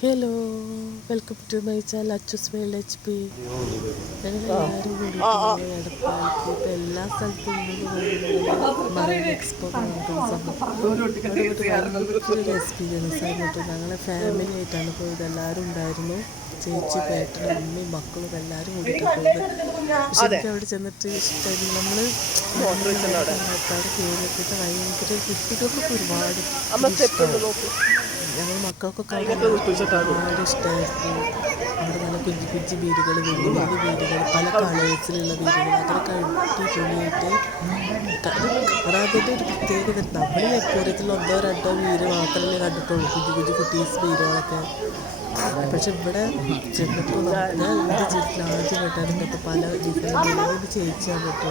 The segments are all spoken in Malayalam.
Hello, welcome to my channel Achu's world HP. ഞങ്ങളെല്ലാവരും കൂടിയിട്ട് എടപ്പാൾക്ക് ഇപ്പോൾ എല്ലാ സ്ഥലത്തും മറൈൻ എക്സ്പോ ഒരു എക്സ്പീരിയൻസ് ആയിരുന്നു. ഞങ്ങളെ ഫാമിലി ആയിട്ടാണ് പോയത്. എല്ലാവരും ഉണ്ടായിരുന്നു. ചേച്ചി, പേട്ടനും, അമ്മയും മക്കളും എല്ലാവരും കൂടിയിട്ടാണ് പോയത്. പക്ഷെ എനിക്ക് അവിടെ ചെന്നിട്ട് ഇഷ്ടമായി. നമ്മൾ അവിടെ കയറിയിട്ട് ഭയങ്കര കുട്ടികൾക്കൊക്കെ ഒരുപാട് ഞങ്ങൾ മക്കൾക്കൊക്കെ ഒരുപാട് ഇഷ്ടമായിരുന്നു. അവിടെ നല്ല കുഞ്ഞു കുഞ്ഞു വീടുകൾ, വലിയ വലിയ വീടുകൾ, പല കളേഴ്സിലുള്ള വീടുകൾ, അതൊക്കെ അടിപൊളിയായിട്ട് അതിൻ്റെ ഒരു പ്രത്യേകത. നമ്മൾ ഈ അക്വേറിയത്തിൽ 1-2 വീട് മാത്രമല്ലേ കണ്ടിട്ടുള്ളൂ, കുഞ്ഞു കുഞ്ഞു കുട്ടീസ് വീടുകളൊക്കെ. പക്ഷെ ഇവിടെ ചെന്നപ്പോൾ ഞാൻ എൻ്റെ ജീവിതത്തിൽ ആദ്യമായിട്ടാണ് ഇങ്ങനത്തെ പല ഡിഫറെൻറ്റ് ചേച്ചിയാണ് കേട്ടോ.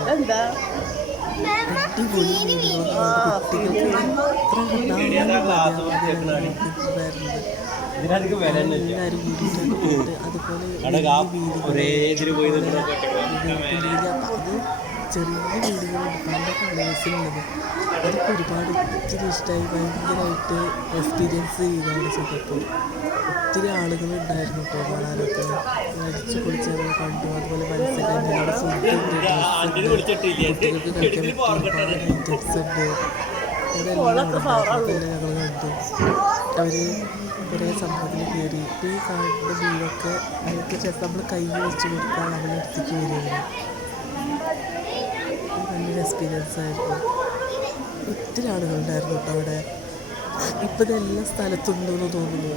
അടിപൊളി വീടുകളൊക്കെ കുട്ടികൾക്ക് എത്ര എല്ലാവരും കൂടിയിട്ടാണ് പോയത്. അതുപോലെ അത് ചെറിയ വീടുകളുണ്ട്, പല കളേഴ്സിലുള്ളത്. അതൊക്കെ ഒരുപാട് ഒത്തിരി ഇഷ്ടമായി. ഭയങ്കരമായിട്ട് എക്സ്പീരിയൻസ് ചെയ്താണ് ചെയ്തപ്പോൾ. ഒത്തിരി ആളുകളുണ്ടായിരുന്നു കേട്ടോ കാണാനൊക്കെ. അടിച്ചു പൊളിച്ച് ഞങ്ങൾ കണ്ടു. അതുപോലെ മത്സ്യകന്യകളുടെ ഫുഡ്, കുട്ടികൾക്ക് കളിക്കാൻ പറ്റിയ ഒരുപാട് ഐറ്റംസ് ഉണ്ട്. അതെല്ലാം ഞങ്ങൾ കണ്ടു. അവർ കുറേ സംഭവത്തിൽ കയറി. ഇപ്പോൾ ഈ കാണുന്ന വീടൊക്കെ അവർക്ക് ജസ്റ്റ് നമ്മൾ കൈ വെച്ച് കൊടുത്താൽ അവളെടുത്തേക്ക് വരികയാണ്. നല്ലൊരു എക്സ്പീരിയൻസ് ആയിരുന്നു. ഒത്തിരി ആളുകളുണ്ടായിരുന്നു കേട്ടോ അവിടെ. ഇപ്പോൾ ഇതെല്ലാ സ്ഥലത്തുണ്ടെന്ന് തോന്നുന്നു.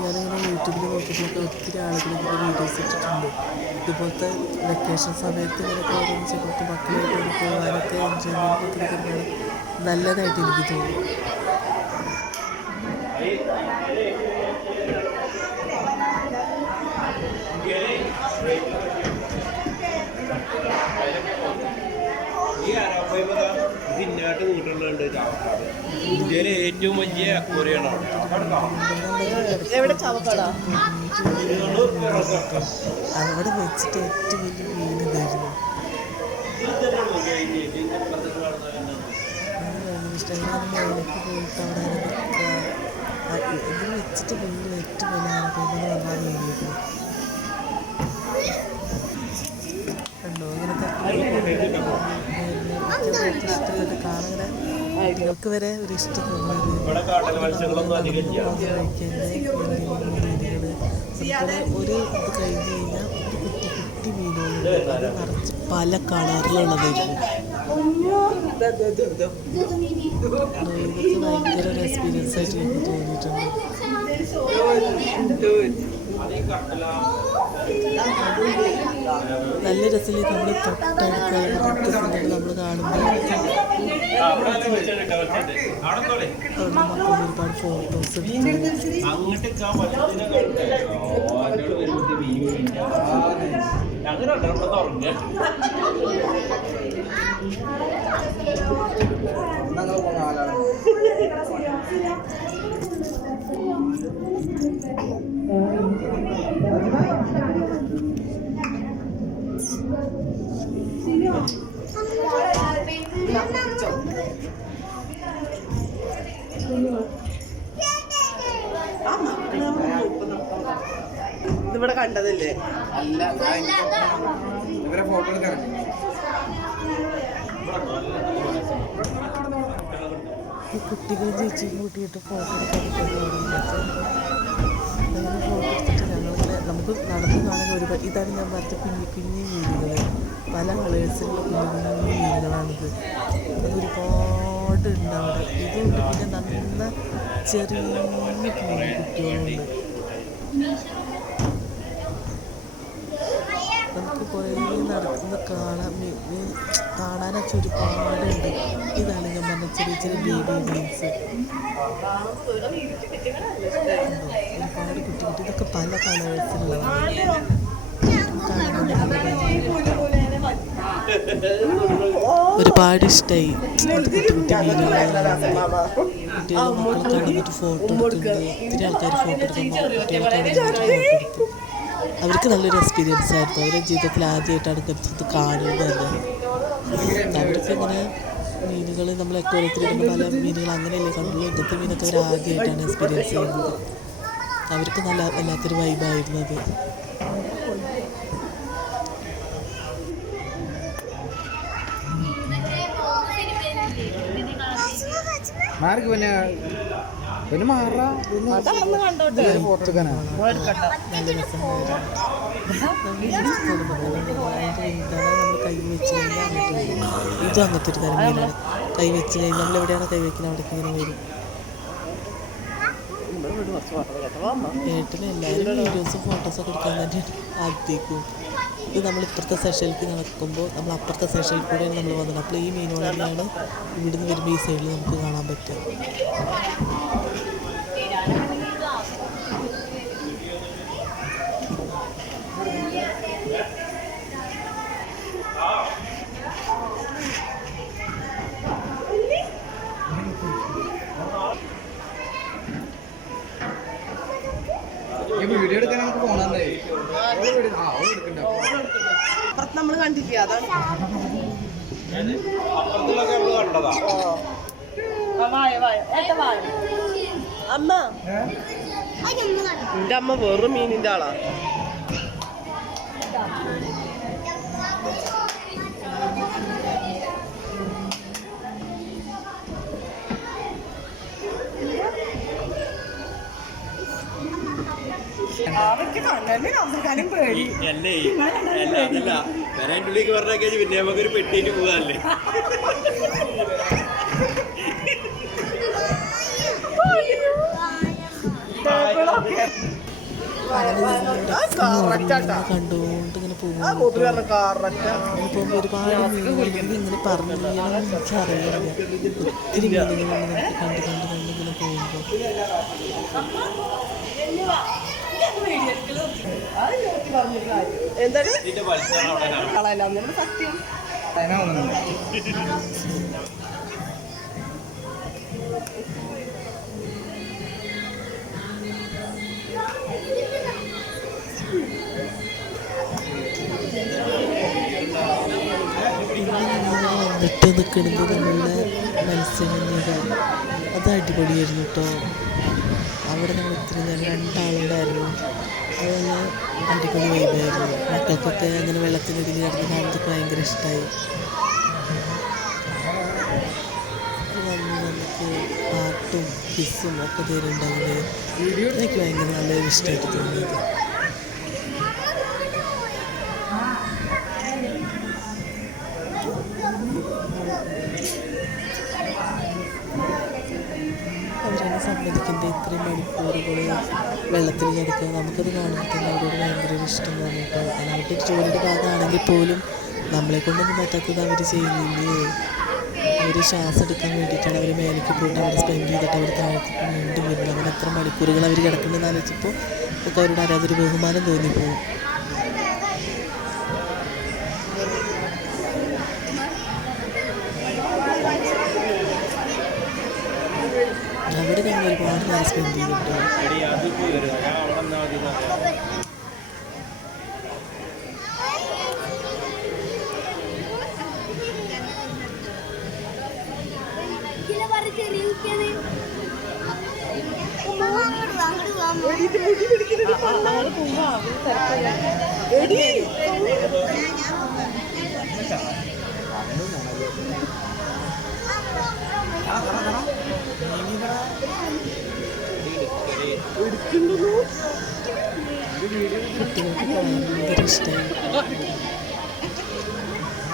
ഞാനിങ്ങനെ യൂട്യൂബിൽ നോക്കിയപ്പോഴൊക്കെ ഒത്തിരി ആളുകൾ ഇങ്ങനെ വീഡിയോസ് ഇട്ടിട്ടുണ്ട്. ഇതുപോലത്തെ വെക്കേഷൻ സമയത്ത് ഇങ്ങനെയൊക്കെ ഓരോന്ന് ചെയ്തിട്ട് മക്കളായിട്ട് പോകാനൊക്കെ എൻജോയ്മെൻറ്റ് ഒക്കെ നല്ലതായിട്ട് എനിക്ക് തോന്നി. ഇന്ത്യയിലെ ഏറ്റവും വലിയ അക്വേറിയമാണ് അവിടെ വെച്ചിട്ട് ഏറ്റവും വലിയ മീൻ ഇതായിരുന്നു. മേലേക്ക് പോയിട്ട് അവിടെ നിൽക്കുക. ഇത് വെച്ചിട്ട് മുന്നിൽ ഏറ്റവും വലിയ ആനക്കൊമ്പ് എന്ന് പറഞ്ഞാൽ മീനായിരുന്നു. കണ്ടോ ഇങ്ങനത്തെ ഇഷ്ടമുള്ളത് കാണാൻ കുട്ടികൾക്ക് വരെ ഒരു ഇഷ്ടം തോന്നുന്നത്. ഒരു ഇത് കഴിഞ്ഞ് കഴിഞ്ഞാൽ ഒരു കുട്ടി കുട്ടി മീനുകളുണ്ട്. അത് നിറച്ച് പല കളറിലുള്ളതായിരുന്നു. ഇതൊക്കെ ഭയങ്കര ഒരു എക്സ്പീരിയൻസ് ആയിട്ട് എനിക്ക് തോന്നിയിട്ടുണ്ട്. നല്ല രസമില്ല. നമ്മൾ തൊട്ടടുത്ത് നമ്മൾ കാണുമ്പോൾ മക്കൾ ഒരുപാട് ഫോട്ടോസ് ഇതിവിടെ കണ്ടതല്ലേ? അല്ല, ഇവരെ ഫോട്ടോ എടുക്കാൻ കുട്ടികൾ ചേച്ചിയും കൂട്ടിയിട്ട് ഫോട്ടോ എടുക്കാൻ ഫോട്ടോ എടുത്തിട്ട് ഞങ്ങളിങ്ങനെ നമുക്ക് നടന്നു കാണാൻ ഒരുപാട്. ഇതാണ് ഞാൻ പറഞ്ഞ കുഞ്ഞു കുഞ്ഞു മീനുകൾ, പല കളേഴ്സിലുള്ള കുഞ്ഞു കുഞ്ഞു മീനുകളാണിത്. അത് ഒരുപാട് ഉണ്ട് അവിടെ. ഇതുണ്ട്, പിന്നെ നല്ല ചെറിയ കുട്ടികളുണ്ട്. നമുക്ക് കുറേ നടക്കുന്ന കാണാനൊക്കെ ഒരുപാടുണ്ട്. ഇതാണ് ഞാൻ പറഞ്ഞ ചെറിയ ചെറിയ ബേബി മീൻസ്. ഒരുപാട് കുട്ടി കുട്ടി ഇതൊക്കെ പല കളേഴ്സിലുള്ളതാണ്. ഒരുപാട് ഇഷ്ടമായി. കുട്ടി കുട്ടി മീനുകളാണ്. കുട്ടികൾ മക്കൾ കടന്നിട്ട് ഫോട്ടോ എടുക്കുന്നുണ്ട്. ഒത്തിരി ആൾക്കാർ ഫോട്ടോ എടുക്കുമ്പോൾ കുട്ടികൾ കടന്നിട്ട് ഫോട്ടോ എടുക്കും. അവർക്ക് നല്ലൊരു എക്സ്പീരിയൻസ് ആയിരുന്നു. അവരുടെ ജീവിതത്തിൽ ആദ്യമായിട്ടാണ് ഇത് കാണുന്നത് തന്നെ. അവർക്ക് ഇങ്ങനെ മീനുകൾ നമ്മൾ അക്വേറിയത്തിൽ ഇടുന്ന പല മീനുകൾ അങ്ങനെയല്ലേ കണ്ടുള്ളൂ. ഇങ്ങനത്തെ മീനൊക്കെ അവർ ആദ്യമായിട്ടാണ് എക്സ്പീരിയൻസ് ചെയ്യുന്നത്. അവർക്ക് വല്ലാത്തൊരു വൈബായിരുന്നു അത്. മാർക്ക് പിന്നെ മാറാ ഫോട്ടോ എടുക്കാനാ നല്ല രസമുണ്ടായിരുന്നു. നമ്മൾ കൈ വെച്ച് കഴിഞ്ഞാൽ അങ്ങോട്ട് വരും. ഇതും അങ്ങനത്തെ ഒരു തരം മീനാണ്. കൈ വെച്ച് കഴിഞ്ഞാൽ നമ്മൾ എവിടെയാണ് കൈ വെക്കുന്നത് അവിടേക്ക് ഇങ്ങനെ വരും. ഏട്ടന് എല്ലാവരും വീഡിയോസും ഫോട്ടോസൊക്കെ എടുക്കാൻ തന്നെയാണ് ആദ്യത്തേക്കും. ഇത് നമ്മൾ ഇപ്പുറത്തെ സെഷനിലേക്ക് നടക്കുമ്പോൾ നമ്മൾ അപ്പുറത്തെ സെഷനിൽ കൂടെയാണ് നമ്മൾ വന്നത്. അപ്പോൾ ഈ മീനുകൾ തന്നെയാണ് ഇവിടുന്ന് വരുമ്പോൾ ഈ സൈഡിൽ നമുക്ക് കാണാൻ പറ്റുക. വീഡിയോ എടുക്കാൻ നമുക്ക് പോണേ നമ്മൾ കണ്ടില്ല. അതാണ് അപ്പുറത്തുള്ളതൊക്കെ നമ്മള് കണ്ടതാ. അമ്മ, എന്റെ അമ്മ വെറും മീനിന്റെ ആളാ. അല്ലേ അതല്ല വരാൻ്റെ ഉള്ളിലേക്ക് പറഞ്ഞാൽ പിന്നെ നമുക്കൊരു പെട്ടിയിട്ട് പോകാല്ലേ. കണ്ടുകൊണ്ട് ഇങ്ങനെ പോകുമ്പോൾ ഒരുപാട് മീനുകൾ ഇങ്ങനെ പറഞ്ഞു എനിക്കറിയില്ല. ഒത്തിരി മീനുകൾ നമുക്ക് കണ്ട് ഇങ്ങനെ പോകുമ്പോൾ എന്താണ് സത്യം വന്നിട്ട് നിൽക്കുന്നത് നമ്മളുടെ മത്സ്യബന്ധന അത് അടിപൊളിയായിരുന്നു കേട്ടോ. അവിടെ നമ്മൾ ഒത്തിരി നേരം 2 ആളുണ്ടായിരുന്നു. അതുപോലെ അടിപൊളി വൈബായിരുന്നു. മക്കൾക്കൊക്കെ അങ്ങനെ വെള്ളത്തിനടിയിൽ കിടന്ന് കാണുന്നതൊക്കെ ഭയങ്കര ഇഷ്ടമായി. നമുക്ക് പാട്ടും കിസ്സും ഒക്കെ തരുന്നുണ്ടാവില്ലേ. എനിക്ക് ഭയങ്കര നല്ലൊരു ഇഷ്ടമായിട്ട് തോന്നിയത്. അവരെന്നെ സമ്മതിക്കേണ്ട ഇത്രയും മണിക്കൂറുകൾ വെള്ളത്തിൽ കിടക്കുക നമുക്കത് കാണുമ്പോൾ തന്നെ അവരോട് ഭയങ്കര ഒരു ഇഷ്ടം തോന്നിട്ടോ. അവരുടെ ജോലിയുടെ ഭാഗമാണെങ്കിൽ പോലും നമ്മളെ കൊണ്ടൊന്നും പറ്റാത്തത് അവർ ചെയ്യുന്നില്ലേ. അവർ ശ്വാസം എടുക്കാൻ വേണ്ടിയിട്ടാണ് അവർ മേലേക്ക് പോയിട്ട് അവർ സ്പെൻഡ് ചെയ്തിട്ട് അവർ താഴത്തേക്ക് വീണ്ടും വരുന്നത്. അങ്ങനെ എത്ര മണിക്കൂറുകൾ അവർ കിടക്കുന്നുണ്ടെന്ന് ആലോചിച്ചപ്പോൾ നമുക്ക് അവരോട് അതൊരു ബഹുമാനം തോന്നിപ്പോവും. അവിടെ ഞങ്ങൾ ഒരുപാട് നേരം സ്പെൻഡ് ചെയ്തിട്ടോ. കുട്ടികൾക്ക് ഭയങ്കര ഇഷ്ടമായി.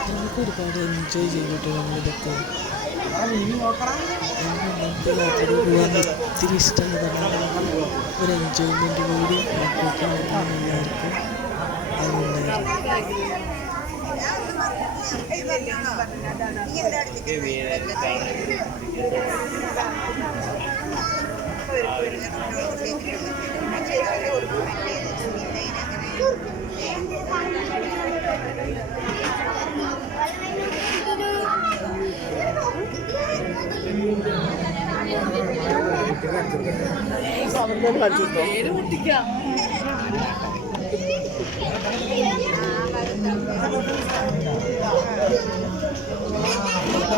നമുക്ക് ഒരുപാട് എൻജോയ് ചെയ്തിട്ട് നമ്മളിതൊക്കെ നമുക്ക് യാത്രകൾ പോകാൻ ഒത്തിരി ഇഷ്ടമുള്ളതാണ്. ഒരു എൻജോയ്മെൻ്റ് കൂടി മക്കൾക്കാണെങ്കിലും എല്ലാവർക്കും അതുണ്ടായിരുന്നു.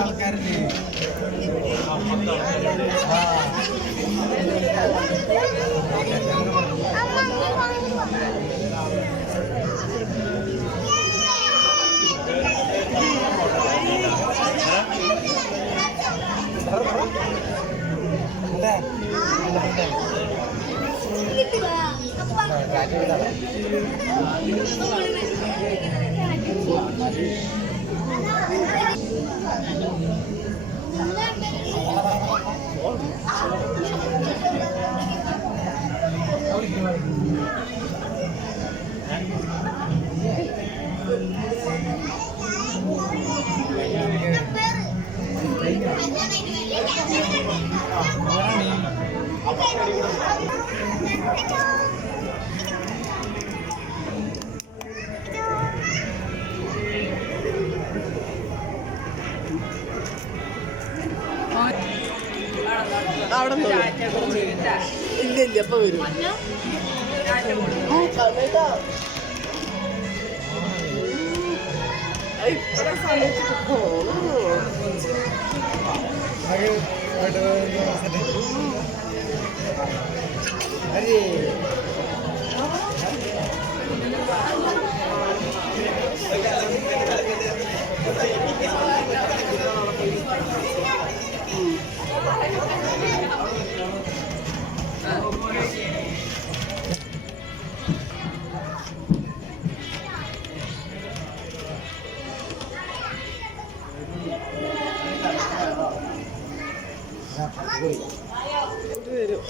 ആൾക്കാരില്ലേ അവിടെ ഇല്ല ഇല്ല അപ്പൊ വരും കേട്ടോ ഇപ്പഴെ സമയത്ത് വരും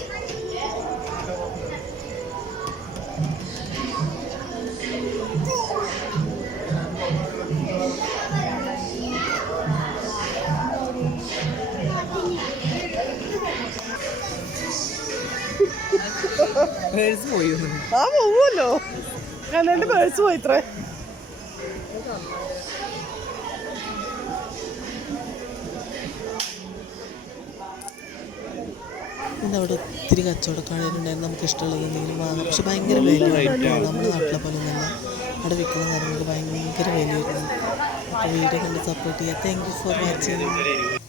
പേഴ്സ് പോയി ആ പോവുമല്ലോ ഞാൻ രണ്ട് പേഴ്സ് പോയി ഇത്രേ പിന്നെ അവിടെ ഒത്തിരി കച്ചവടക്കാരുണ്ടായിരുന്നു, നമുക്ക് ഇഷ്ടമുള്ളത് എന്തെങ്കിലും വാങ്ങാം. പക്ഷെ ഭയങ്കര വിലയായിരുന്നു, നമ്മുടെ നാട്ടിലെ പോലെ ഒന്നല്ല. അവിടെ വിൽക്കുന്ന കാര്യങ്ങൾക്ക് ഭയങ്കര വിലയായിരുന്നു. അപ്പോൾ വീഡിയോ കണ്ട് സപ്പോർട്ട് ചെയ്യുക. Thank you for watching.